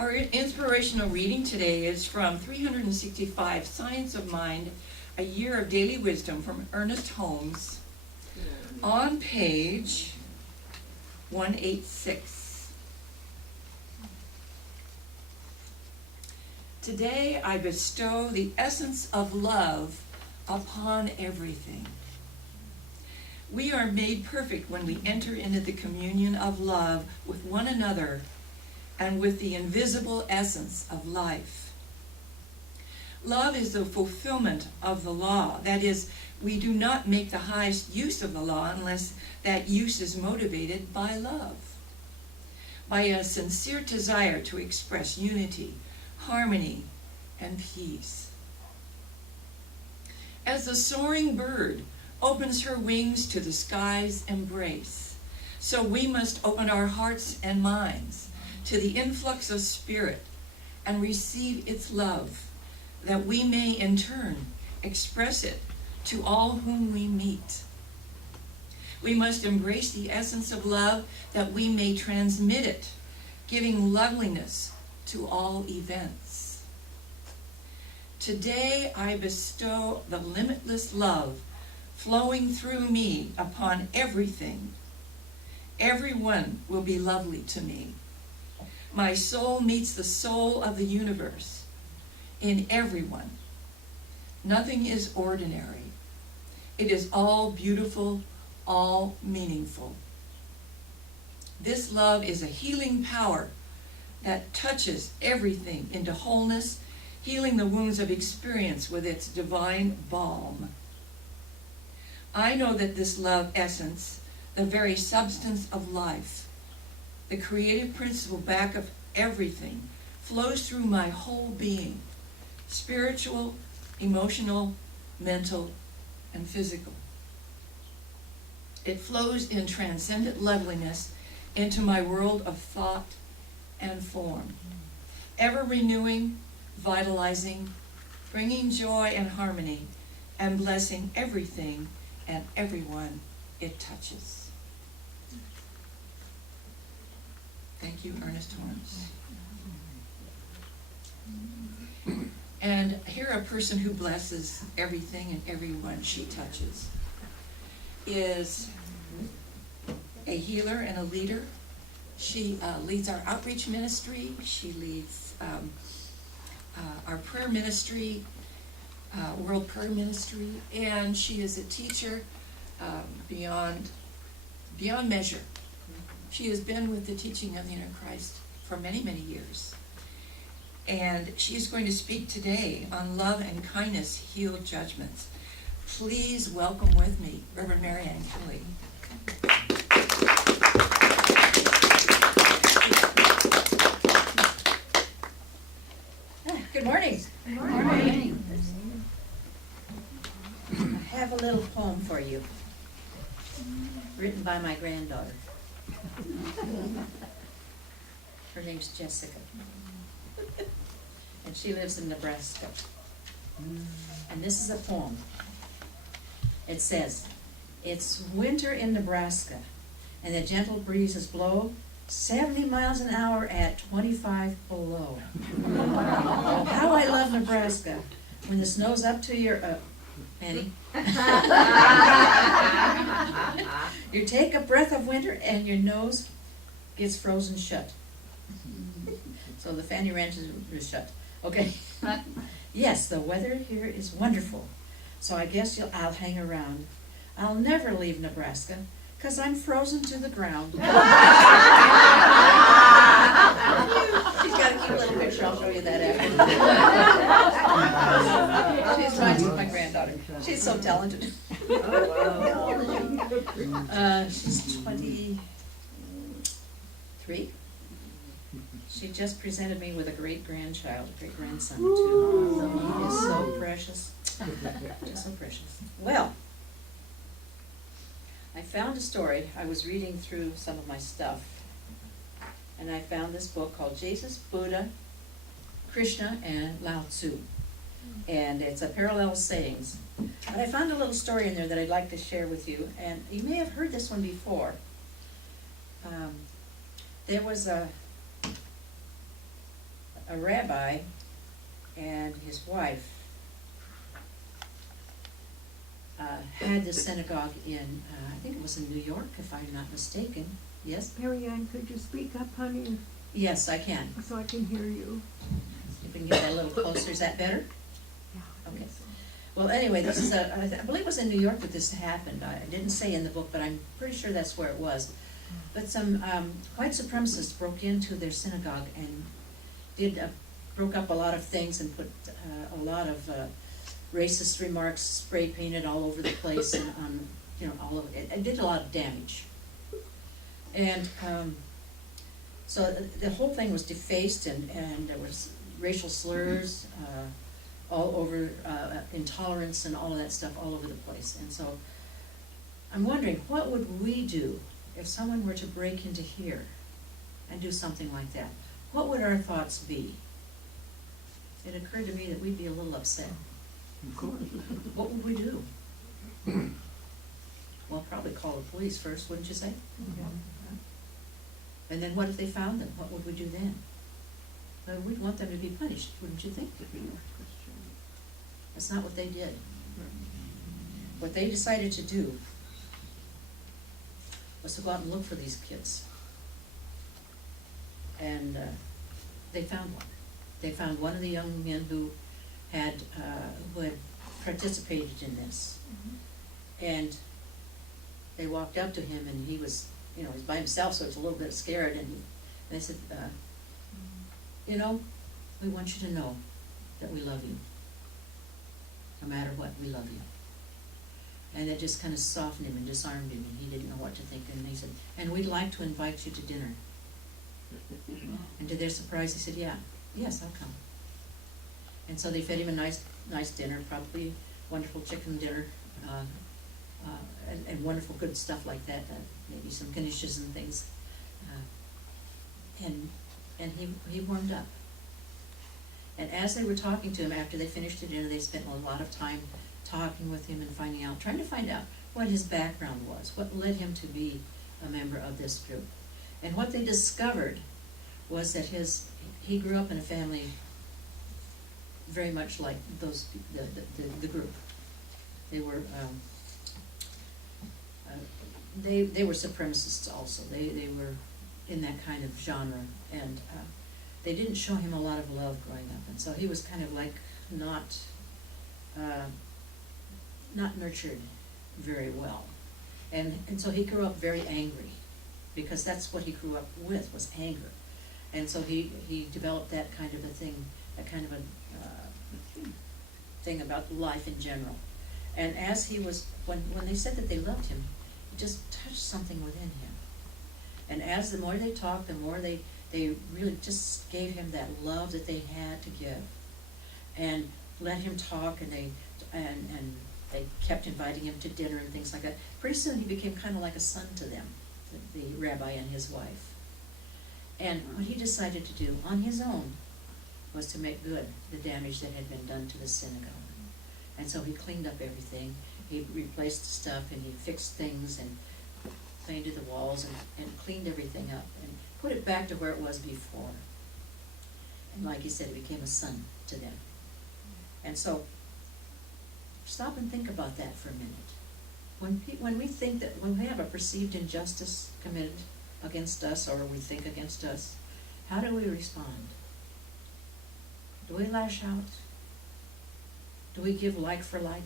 Our inspirational reading today is from 365 Science of Mind, A Year of Daily Wisdom from Ernest Holmes, on page 186. Today I bestow the essence of love upon everything. We are made perfect when we enter into the communion of love with one another and with the invisible essence of life. Love is the fulfillment of the law. That is, we do not make the highest use of the law unless that use is motivated by love, by a sincere desire to express unity, harmony, and peace. As the soaring bird opens her wings to the sky's embrace, so we must open our hearts and minds to the influx of spirit and receive its love, that we may in turn express it to all whom we meet. We must embrace the essence of love that we may transmit it, giving loveliness to all events. Today I bestow the limitless love flowing through me upon everything. Everyone will be lovely to me. My soul meets the soul of the universe in everyone. Nothing is ordinary. It is all beautiful, all meaningful. This love is a healing power that touches everything into wholeness, healing the wounds of experience with its divine balm. I know that this love essence, the very substance of life, the creative principle back of everything, flows through my whole being, spiritual, emotional, mental, and physical. It flows in transcendent loveliness into my world of thought and form, ever renewing, vitalizing, bringing joy and harmony, and blessing everything and everyone it touches. Thank you, Ernest Holmes. And here a person who blesses everything and everyone she touches is a healer and a leader. She leads our outreach ministry. She leads our prayer ministry, World Prayer Ministry, and she is a teacher beyond measure. She has been with the teaching of the inner Christ for many, many years. And she is going to speak today on love and kindness heal judgments. Please welcome with me Reverend Marianne Kelley. Good morning. Good morning. I have a little poem for you, written by my granddaughter. Her name's Jessica, and she lives in Nebraska. And this is a poem. It says, "It's winter in Nebraska, and the gentle breezes blow 70 miles an hour at 25 below. Oh, how I love Nebraska when the snow's up to your Penny. You take a breath of winter and your nose gets frozen shut." So the Fanny Ranch is shut. Okay. "Yes, the weather here is wonderful, so I guess I'll hang around. I'll never leave Nebraska, 'cause I'm frozen to the ground." She's got a cute little picture. I'll show you that after. She's my granddaughter. She's so talented. She's 23. She just presented me with a great-grandchild, a great-grandson, too. He is so precious. Just so precious. Well, I found a story. I was reading through some of my stuff, and I found this book called Jesus, Buddha, Krishna, and Lao Tzu. And it's a parallel sayings. But I found a little story in there that I'd like to share with you, and you may have heard this one before. There was a a rabbi and his wife had this synagogue in, I think it was in New York, if I'm not mistaken. Yes? Mary Ann, could you speak up, honey, Yes, I can. so I can hear you? If we can get that a little closer, is that better? Yeah. I think Okay. so. Well, anyway, this is I believe it was in New York that this happened. I didn't say in the book, but I'm pretty sure that's where it was. But some white supremacists broke into their synagogue and broke up a lot of things and put a lot of racist remarks spray painted all over the place and all over it. It did a lot of damage. And so the whole thing was defaced, and there was racial slurs all over, intolerance and all of that stuff all over the place. And so I'm wondering, what would we do if someone were to break into here and do something like that? What would our thoughts be? It occurred to me that we'd be a little upset. Of course. What would we do? Well, probably call the police first, wouldn't you say? And then what if they found them? What would we do then? Well, we'd want them to be punished, wouldn't you think? That's not what they did. What they decided to do was to go out and look for these kids. And they found one. They found one of the young men who had participated in this. And they walked up to him, and he was, he's by himself, so he's a little bit scared, and they said, we want you to know that we love you. No matter what, we love you. And it just kind of softened him and disarmed him, and he didn't know what to think, and they said, and we'd like to invite you to dinner. And to their surprise, he said, yes, I'll come. And so they fed him a nice dinner, probably wonderful chicken dinner, and wonderful good stuff like that, maybe some knishes and things. And he warmed up. And as they were talking to him after they finished the dinner, they spent a lot of time talking with him and trying to find out what his background was, what led him to be a member of this group. And what they discovered was that he grew up in a family very much like the group. They were they were supremacists also. They were in that kind of genre, and they didn't show him a lot of love growing up, and so he was kind of like not nurtured very well, and so he grew up very angry, because that's what he grew up with, was anger, and so he developed that kind of a thing, that kind of a thing about life in general. And as he was, when they said that they loved him, it just touched something within him. And as the more they talked, the more they really just gave him that love that they had to give, and let him talk, and they kept inviting him to dinner and things like that. Pretty soon he became kind of like a son to them, the rabbi and his wife. And what he decided to do on his own was to make good the damage that had been done to the synagogue. And so he cleaned up everything. He replaced the stuff, and he fixed things, and painted the walls, and cleaned everything up, and put it back to where it was before. And like he said, it became a son to them. And so, stop and think about that for a minute. When we think that, when we have a perceived injustice committed against us, or we think against us, how do we respond? Do we lash out? Do we give like for like?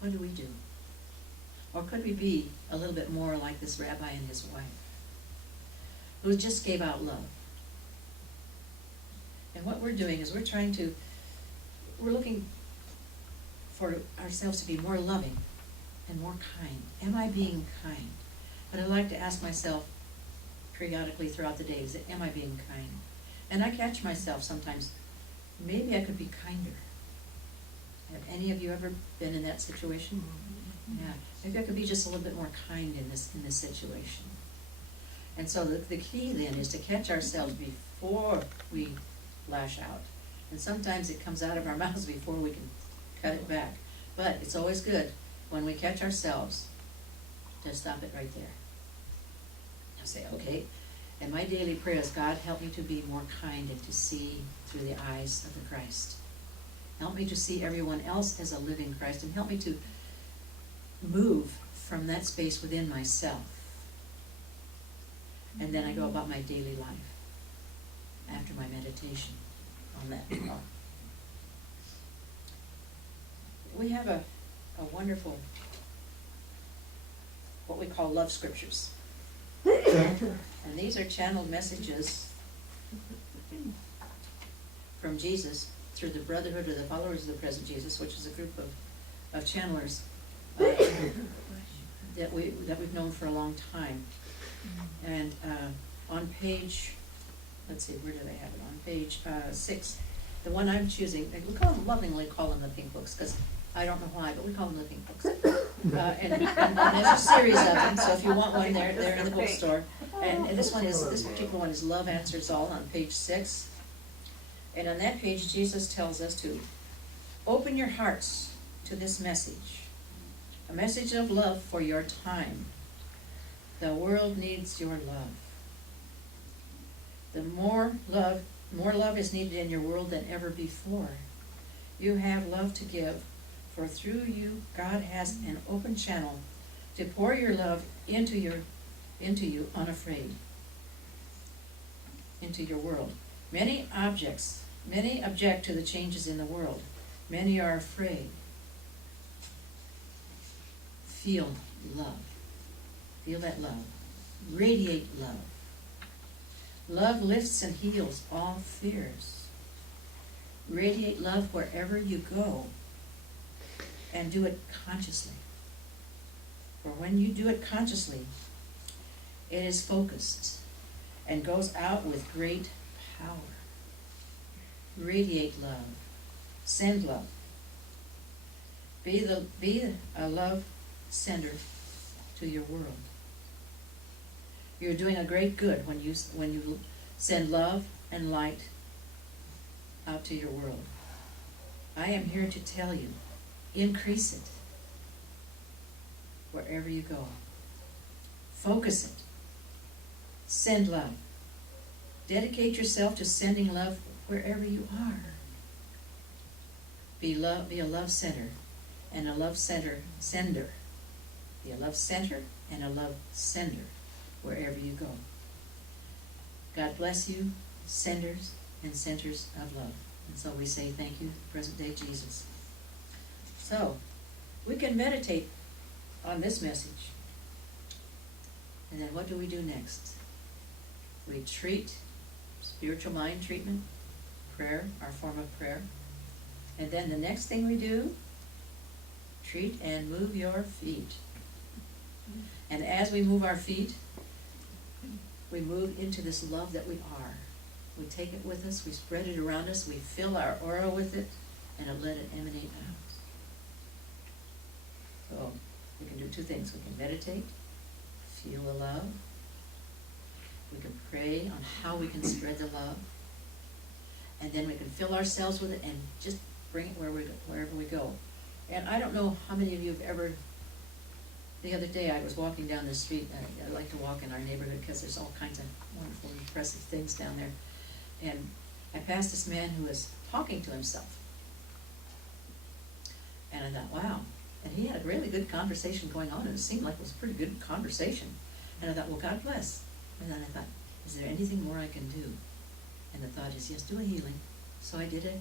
What do we do? Or could we be a little bit more like this rabbi and his wife, who just gave out love? And what we're doing is we're looking for ourselves to be more loving and more kind. Am I being kind? But I like to ask myself periodically throughout the day, am I being kind? And I catch myself sometimes, maybe I could be kinder. Have any of you ever been in that situation? Yeah, maybe I could be just a little bit more kind in this situation. And so the key then is to catch ourselves before we lash out. And sometimes it comes out of our mouths before we can cut it back. But it's always good when we catch ourselves to stop it right there. I'll say, okay, And my daily prayer is, God, help me to be more kind and to see through the eyes of the Christ. Help me to see everyone else as a living Christ, and help me to move from that space within myself. And then I go about my daily life after my meditation on that. We have a wonderful, what we call love scriptures. And these are channeled messages from Jesus through the Brotherhood of the Followers of the Present Jesus, which is a group of channelers that we've known for a long time. And on page, let's see, where did I have it? On page 6, the one I'm choosing, we lovingly call them the pink books, because I don't know why, but we call them the pink books. And there's a series of them, so if you want one, they're in the bookstore. And this particular one is Love Answers All on page 6. And on that page, Jesus tells us to open your hearts to this message. A message of love for your time. The world needs your love. The more love is needed in your world than ever before. You have love to give, for through you, God has an open channel to pour your love into you unafraid, into your world. Many object to the changes in the world. Many are afraid. Feel love. Feel that love. Radiate love. Love lifts and heals all fears. Radiate love wherever you go, and do it consciously. For when you do it consciously, it is focused and goes out with great power. Radiate love. Send love. Be a love sender to your world. You're doing a great good when you send love and light out to your world. I am here to tell you, increase it wherever you go. Focus it. Send love. Dedicate yourself to sending love wherever you are. Be a love center and a love sender. Be a love center and a love sender wherever you go. God bless you, senders and centers of love. And so we say thank you, present day Jesus. So, we can meditate on this message. And then what do we do next? We treat spiritual mind treatment, prayer, our form of prayer. And then the next thing we do, treat and move your feet. And as we move our feet, we move into this love that we are. We take it with us, we spread it around us, we fill our aura with it, and let it emanate out. So we can do two things. We can meditate, feel the love. We can pray on how we can spread the love. And then we can fill ourselves with it and just bring it wherever we go. And I don't know how many of you have ever, the other day I was walking down the street. I like to walk in our neighborhood because there's all kinds of wonderful, impressive things down there. And I passed this man who was talking to himself. And I thought, wow. And he had a really good conversation going on, and it seemed like it was a pretty good conversation. And I thought, well, God bless. And then I thought, is there anything more I can do? And the thought is, yes, do a healing. So I did it.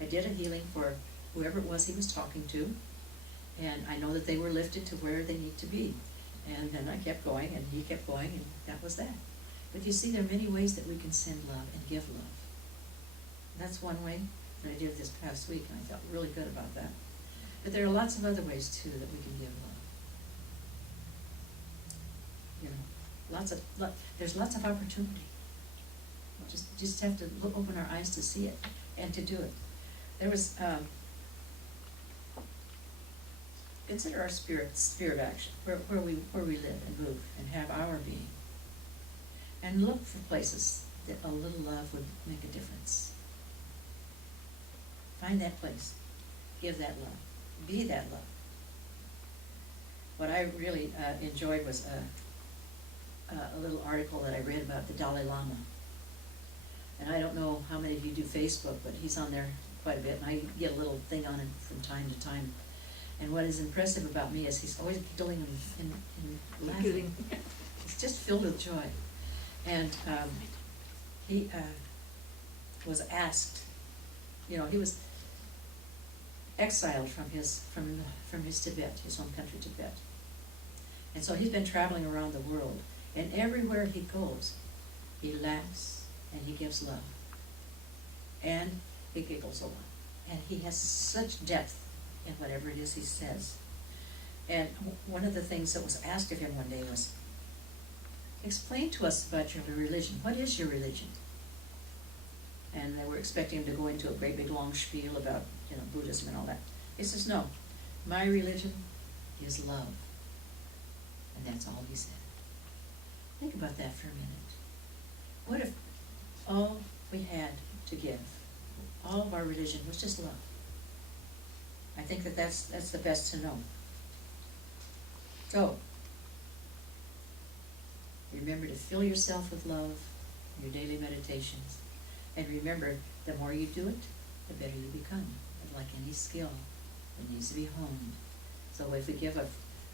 I did a healing for whoever it was he was talking to. And I know that they were lifted to where they need to be. And then I kept going, and he kept going, and that was that. But you see, there are many ways that we can send love and give love. That's one way that I did this past week, and I felt really good about that. But there are lots of other ways, too, that we can give love. You know, there's lots of opportunity. Just have to open our eyes to see it and to do it. There was, consider our sphere of action, where we live and move and have our being. And look for places that a little love would make a difference. Find that place. Give that love. Be that love. What I really enjoyed was a little article that I read about the Dalai Lama. And I don't know how many of you do Facebook, but he's on there quite a bit, and I get a little thing on him from time to time. And what is impressive about me is he's always giggling and laughing. He's just filled with joy. And he was asked, he was exiled from his Tibet, his home country, Tibet. And so he's been traveling around the world, and everywhere he goes, he laughs and he gives love. And he giggles a lot. And he has such depth in whatever it is he says. And one of the things that was asked of him one day was, explain to us about your religion. What is your religion? And they were expecting him to go into a great big long spiel about, Buddhism and all that. He says, no, my religion is love. And that's all he said. Think about that for a minute. What if all we had to give, all of our religion, was just love? I think that's the best to know. So, remember to fill yourself with love in your daily meditations. And remember, the more you do it, the better you become. And like any skill, it needs to be honed. So if we give a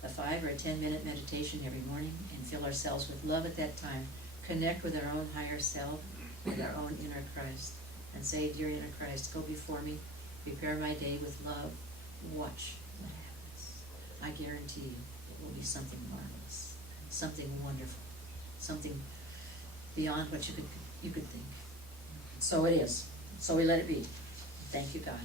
5 or a 10-minute meditation every morning and fill ourselves with love at that time, connect with our own higher self, with our own inner Christ, and say, dear inner Christ, go before me, prepare my day with love, watch what happens. I guarantee you it will be something marvelous, something wonderful, something beyond what you could think. So it is. So we let it be. Thank you, God.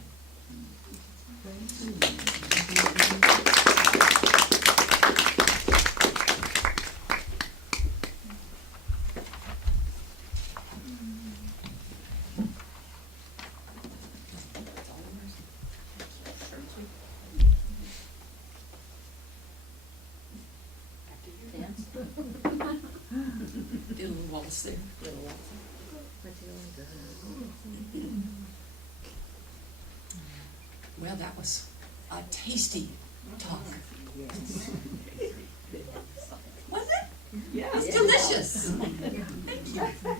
Dance? Did a little waltz there. Well, that was a tasty talk. Wasn't it? Yeah. It's delicious. Thank you.